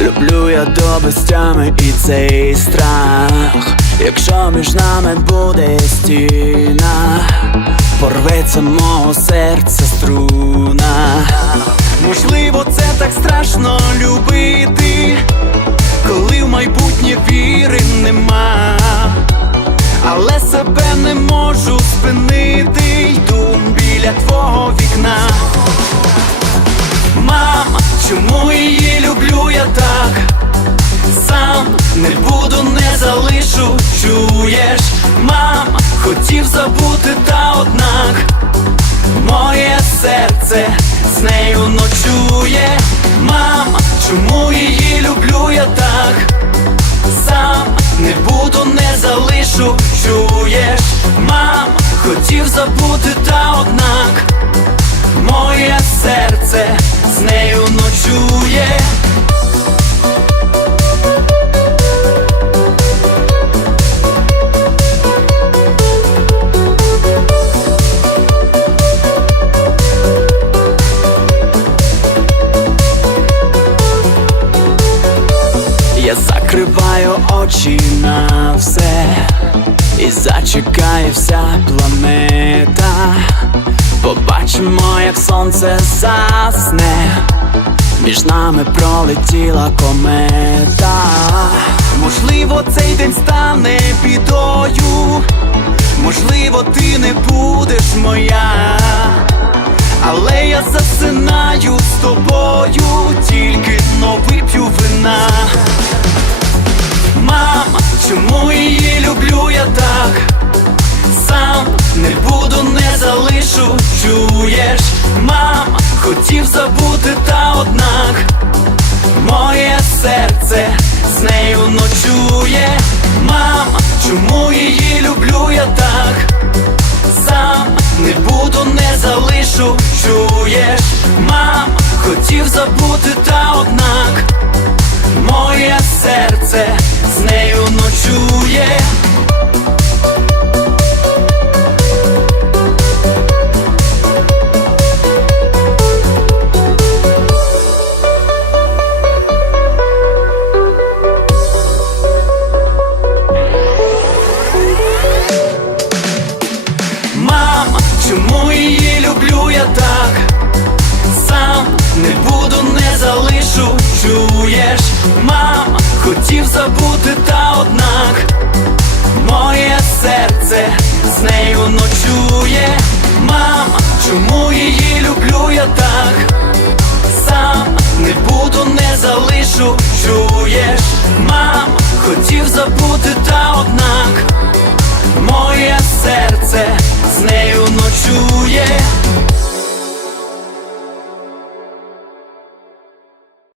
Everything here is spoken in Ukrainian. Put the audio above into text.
Люблю я до безтями і цей страх. Якщо між нами буде стіна, порветься мого серця струна. Можливо, це так страшно любити, коли в майбутнє віри нема. Але себе не можу спинити, йду біля твого вікна. Чому її люблю я так? Сам не буду, не залишу, чуєш, мама, хотів забути, та однак моє серце з нею ночує. Мама, чому очі все, і зачекає вся планета. Побачимо, як сонце засне, між нами пролетіла комета. Можливо, цей день стане бідою, можливо, ти не будеш моя. Але я засинаю з тобою, хотів забути, та однак моє серце з нею ночує. Мама, чому її люблю я так? Сам не буду, не залишу, чуєш, мама, хотів забути, та однак моє серце з нею ночує. Чуєш, мама, хотів забути, та однак моє серце з нею ночує. Мама, чому її люблю я так? Сам не буду, не залишу, чуєш,